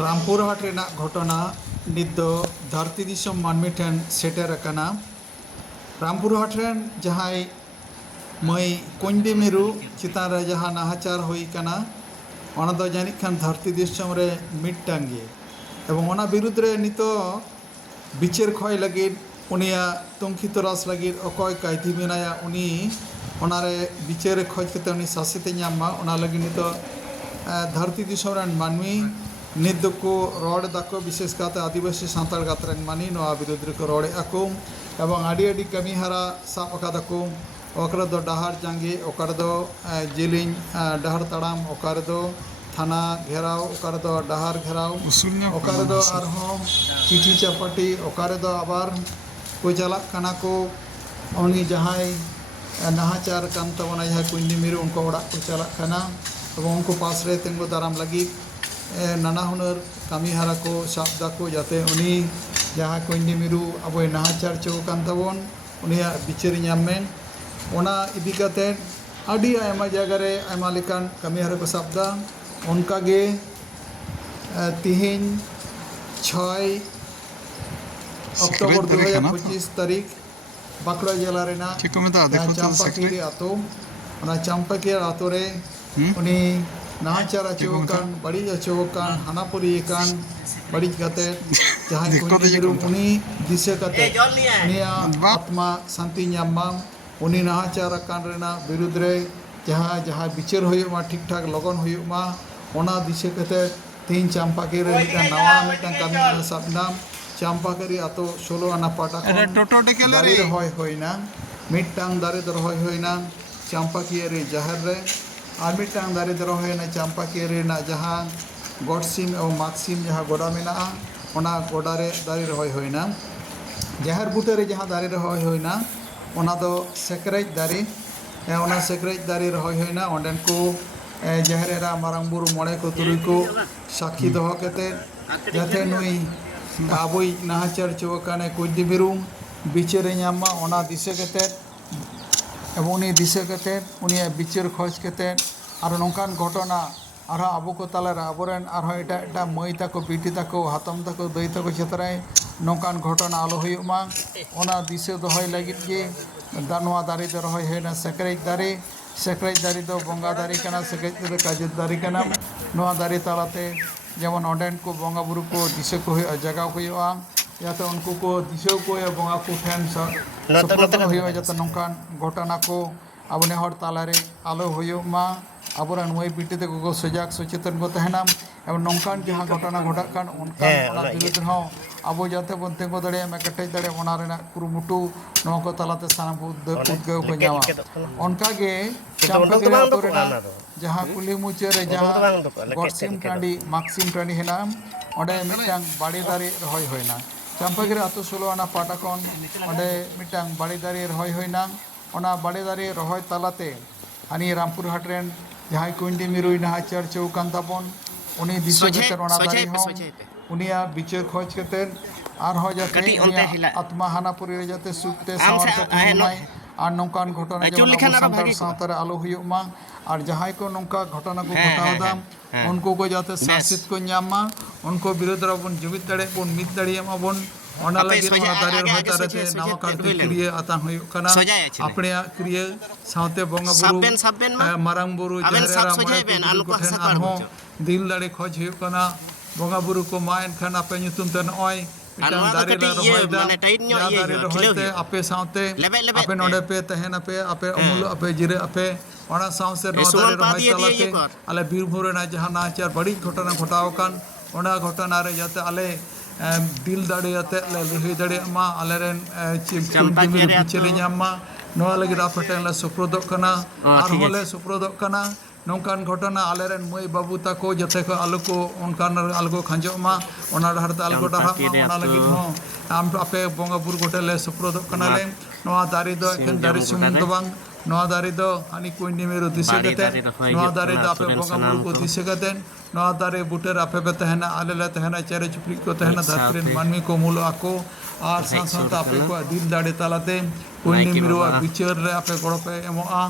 रामपुर हाट रेनाक घटना नित दो धरती दिसम मानमी ठेन सेटर अकाना। रामपुर हाट रेन जहां मई कुंडी मिरु चितान रे जहां नाहाचार हुई कना ओना दो जानिक खान धरती दिसम रे मिदटांग गे एवं ओना विरुद्ध रे नितो बिचार खय लगिद उनिया तुंखी तरास लगिद अकय कायदि मेनाया उनी ओनारे बिचार खोज कते उनी शासित ᱧᱟᱢᱟ ओना लगिद नितो धरती दिसम रेन मानमी नित को रोड दाको विशेष काते आदिवासी सान्ताड़ गातरेन मानी नोआ विरुद्ध रे को रोडे आको एवं आडी आडी कमी हारा साब अकादा को ओकरे दो डाहार जांगे ओकरे दो जेलिंग डाहार ताड़ाम ओकरे दो थाना घेराव ओकरे दो डाहार घेराव ओकरे दो आरहों चिठी चापाटी ओकरे दो आबार को चलाक काना को उनी जहां नाहाचार कान तबना जहां कुंडी मिरु उनको ओड़ा को चलाक काना एवं उनको पास रे तेंगो दाराम लगी नाना हुनर कमी हारा को साबदा को जाते उनी जहाँ कुंडी मिरु अब नाहाचार चौकान तबन उनिया बिचार ᱧᱟᱢᱮᱱ ओना इदी कते आडी आयमा जगह रे आयमा लेकान कमी हारा को साबदा उनका गे तिहिन 6 अक्टूबर 2025 तारीख बांकुड़ा जिला रेना चंपाकीरी आतो ओना चंपाकीरी आतो रे उनी नाहाचार अचोकान बड़ी अचोकान हानापुरी कान बड़ी कते जहां कुंडी मिरु उनी दिशा कते उनिया आत्मा शांति ᱧᱟᱢᱟ उनी नाहाचार कान रेना विरुद्ध रे जहां जहां बिचार हुयुमा ठीक ठाक लगन हुयुमा ओना दिशा कते तीन चंपाकीरी रे नवा मिटन कमी साबना चंपाकीरी आतो 16 आना पाटा दारी होय होइना मिटटांग दारी दर होय होइना चंपाकीरी जहर रे और मिटांग दारे दर होना चंपाकीरी ना जहाँ गडसिम और मागसिम जहाँ गोड़ा मेना ओना गोड़ा रे दारे रहोय होइना जहर बुटे रे जहाँ दारे रहोय होइना ओना दो सेक्रेज दारे ओना सेक्रेज दारे रहोय होइना ओंडेन को जहरेरा मारांग बुरु मोड़े को तुरुई को साक्षी दोहो कते जाते नुई आबुई नाहाचार चौकाने कुंडी मिरु बिचारे ᱧᱟᱢᱟ ओना दिशा कते एवं उनी दिशा कते उनी बिचार खोज कते और नौकान घटना और अब को ताले आबोरेन और एटा एटा मई ताको बीटी ताको हातम ताको दई ताको क्षेत्र नौकान घटना आलो हुयुमा ओना दिशा दोहय लगित गे दानवा दारी दो रहोय हेना सेक्रेज दारी दो बंगा दारी कना सेक्रेज दो काजत दारी कना नोआ दारी तालाते जेमन ओंडेन को बंगा बुरु को दिशा को जगह हुयुआ याते उनको को दिशा को या बंगा को ठेन सपोर्ट हुयुआ जाते नौकान घटना को अबने हर तालारे आलो हुयुमा आबोरान मई बीटी ते को सजाग सचेतन को तहना एवं नौकान जहाँ घटना घटाकान उनका विरुद्ध हो अब जाते बन तेंगो दड़े में कटेज दड़े ओना रेना कुरुमुटु नौ को तालाते साना उद्गव को ᱧᱟᱢᱟ उनका गे चंपाकीरी आतो रेना जहाँ कुली मुचे रे जहाँ गडसिम टांडी मागसिम टांडी हेना ओंडे मिटांग बाड़ी दारी रहोय होइना चंपाकीरी आतो 16 आना पाटाकन ओंडे मिटांग बाड़ी दारी रहोय होइना ओना बाड़ी दारी रहोय तालाते हानी रामपुर हाट रेन जहां कुंडी मिरुई नाहाचार चौकान ताबन उनी दिशा कते ओना दारी हो उनिया बिचार खोज कते आर हो जाते आत्मा हानापुरी रे जाते सुखते सावरते तहनाय और नौकान घटना जेमन सान्ताड़ सावता रे आलो हुयुमा और जहां को नौका घटना को घटावदा उनको को जाते शासित को ᱧᱟᱢᱟ उनको विरोध रे बन जुमित दाड़े बन मित दाड़ियामा बन ओना लगी ओना दारे रहोय तारेते नवा काटे क्रिया आता हुयुक कना अपने क्रिया सावते बंगा बुरु मारांग बुरु जहरेरा मोड़े को ठेन आरहों दिल दाड़े खोज हुयुक कना बंगा बुरु को मा एनखान आपे ᱧᱩᱛᱩᱢ ते नय मिटांग दारे ला रहोयदा या दारे रहोयते आपे सावते आपे नोडे पे तहन आपे अमूल आपे जिरे आपे ओना साव से नो दारे रहोय तालाते आले बीरभूम रेना जहां नाचार बड़ी घटना घटाव कान ओना घटना रे जाते आले दिल दाड़ेयाते ले लहई दाड़ेयामा आलेरेन चंपाकीरी बिचारे ᱧᱟᱢᱟ नोआ लगी आपे ला सुप्रदोग कना आर होले सुप्रदोग कना नौकान घटना आलेरेन मई बाबू ताको जते को आलो को उनकान आलगो खंजोमा ओना डहरते आलगो डहा ओना लगी हो आम आपे बंगा बुरु गोटेले सुप्रदोग कनाले नोआ दारी दो एखन दारी सुमुंग दो बांग नोआ दारी दो हानी कुंडी मिरु दिशा कते नोआ दारी दो आपे बंगा बुरु को दिशा कते नोआ दारी बुटेर आपे बे तहना आलेले तहना चेरे चुपड़ी को तहना धरतीरेन मानमी को मूल आको और साथ साथ आपे को दिल दाड़े तालाते कुंडी मिरु बिचार रे आपे गड़ो पे एमोआ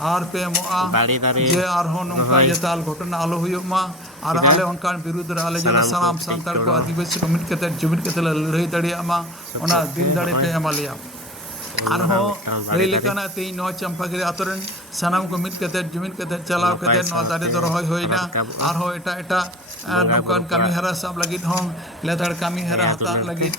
ᱟᱨ ᱯᱮ ᱮᱢᱚᱜᱼᱟ ᱡᱮ ᱟᱨᱦᱚᱸ ᱱᱚᱝᱠᱟ ᱡᱟᱛᱮ ᱜᱷᱚᱴᱚᱱᱟ ᱟᱞᱚ ᱦᱩᱭᱩᱜ ᱢᱟ ᱟᱨ ᱟᱞᱮ ᱚᱱᱠᱟᱱ ᱵᱤᱨᱩᱫᱽ ᱨᱮ ᱟᱞᱮ ᱡᱮᱱᱚ ᱥᱟᱱᱟᱢ ᱥᱟᱱᱛᱟᱲ ᱠᱚ ᱟᱹᱫᱤᱵᱟᱹᱥᱤ ᱠᱚ ᱢᱤᱫ ᱠᱟᱛᱮ ᱡᱩᱢᱤᱫ ᱠᱟᱛᱮ ᱞᱮ ᱞᱟᱹᱲᱦᱟᱹᱭ ᱫᱟᱲᱮᱭᱟᱜ ᱢᱟ ᱚᱱᱟ ᱫᱤᱞ ᱫᱟᱲᱮ ᱯᱮ ᱮᱢᱟ ᱞᱮᱭᱟ ᱟᱨᱦᱚᱸ ᱞᱟᱹᱭ ᱞᱮᱠᱟᱱᱟᱜ ᱛᱮᱦᱮᱧ ᱱᱚᱣᱟ ᱪᱟᱢᱯᱟᱜᱤᱨᱤ ᱟᱛᱳ ᱨᱮᱱ ᱥᱟᱱᱟᱢ ᱠᱚ ᱢᱤᱫ ᱠᱟᱛᱮ ᱡᱩᱢᱤᱫ ᱠᱟᱛᱮ ᱪᱟᱞᱟᱣ ᱠᱟᱛᱮ ᱱᱚᱣᱟ ᱫᱟᱨᱮ ᱫᱚ ᱨᱚᱦᱚᱭ ᱦᱩᱭᱱᱟ ᱟᱨᱦᱚᱸ ᱮᱴᱟᱜ ᱱᱚᱝᱠᱟᱱ ᱠᱟᱹᱢᱤ ᱦᱚᱨᱟ ᱥᱟᱵ ᱞᱟᱹᱜᱤᱫ ᱦᱚᱸ ᱞᱮᱛᱟᱲ ᱠᱟᱹᱢᱤ ᱦᱚᱨᱟ ᱦᱟᱛᱟᱣ ᱞᱟᱹᱜᱤᱫ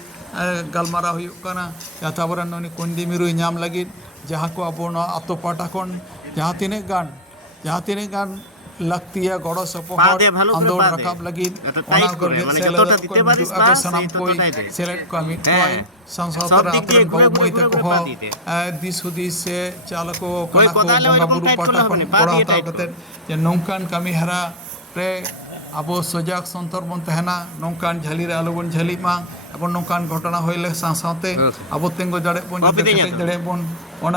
ᱜᱟᱞᱢᱟᱨᱟᱣ ᱦᱩᱭᱩᱜ ᱠᱟᱱᱟ ᱡᱟᱛᱮ ᱟᱵᱚᱨᱮᱱ ᱩᱱᱤ ᱠᱩᱱᱫᱤ ᱢᱤᱨᱩᱭ ᱧᱟᱢ ᱞᱟᱹᱜᱤᱫ ᱡᱟᱦᱟᱸ ᱠᱚ ᱟᱵᱚ ᱱᱚᱣᱟ ᱟᱛᱳ ᱯᱟᱦᱴᱟ ᱠᱷᱚᱱ ᱡᱟᱦᱟᱸ ᱛᱤᱱᱟᱹᱜ ᱜᱟᱱ ᱞᱟᱹᱠᱛᱤᱭᱟ ᱜᱚᱲᱚ ᱥᱚᱯᱚᱦᱚᱫ ᱟᱸᱫᱳᱲ ᱨᱟᱠᱟᱵ ᱞᱟᱹᱜᱤᱫ ᱚᱱᱟ ᱠᱚ ᱥᱮᱞᱮᱫᱚᱜ ᱠᱚ ᱦᱤᱡᱩᱜᱼᱟ ᱠᱚ ᱥᱟᱱᱟᱢ ᱠᱚᱭ ᱥᱮᱞᱮᱫ ᱠᱚᱣᱟ ᱢᱤᱫ ᱠᱚᱣᱟᱭ ᱥᱟᱶᱛᱮ ᱟᱵᱚᱨᱮᱱ ᱵᱟᱹᱵᱩ ᱢᱟᱹᱭ ᱛᱟᱠᱚ ᱦᱚᱸ ᱫᱤᱥ ᱦᱩᱫᱤᱥ ᱥᱮ ᱪᱟᱞᱟᱠᱚ ᱠᱟᱱᱟ ᱠᱚ ᱵᱚᱸᱜᱟ ᱵᱩᱨᱩ ᱯᱟᱦᱴᱟ ᱠᱷᱚᱱ ᱜᱚᱲᱚ ᱦᱟᱛᱟᱣ ᱠᱟᱛᱮ ᱡᱮ ᱱᱚᱝᱠᱟᱱ ᱠᱟᱹᱢᱤ ᱦᱚᱨᱟ ᱨᱮ ᱟᱵᱚ ᱥᱚᱡᱟᱜ ᱥᱚᱱᱛᱚᱨ ᱵᱚᱱ ᱛᱟᱦᱮᱱᱟ ᱱᱚᱝᱠᱟᱱ ᱡᱷᱟᱹᱞᱤ ᱨᱮ ᱟᱞᱚᱵᱚᱱ ᱡᱷᱟᱹᱞᱤᱜ ᱢᱟ ᱮᱵᱚᱝ ᱱᱚᱝᱠᱟᱱ ᱜᱷᱚᱴᱚᱱᱟ ᱦᱩᱭ ᱞᱮᱱ ᱥᱟᱶᱛᱮ ᱟᱵᱚ ᱛᱤᱸᱜᱩ ᱫᱟᱲᱮᱭᱟᱜ ᱵᱚᱱ ᱠᱮᱴᱮᱡ ᱫᱟᱲᱮᱭᱟᱜ ᱵᱚᱱ ᱚᱱᱟ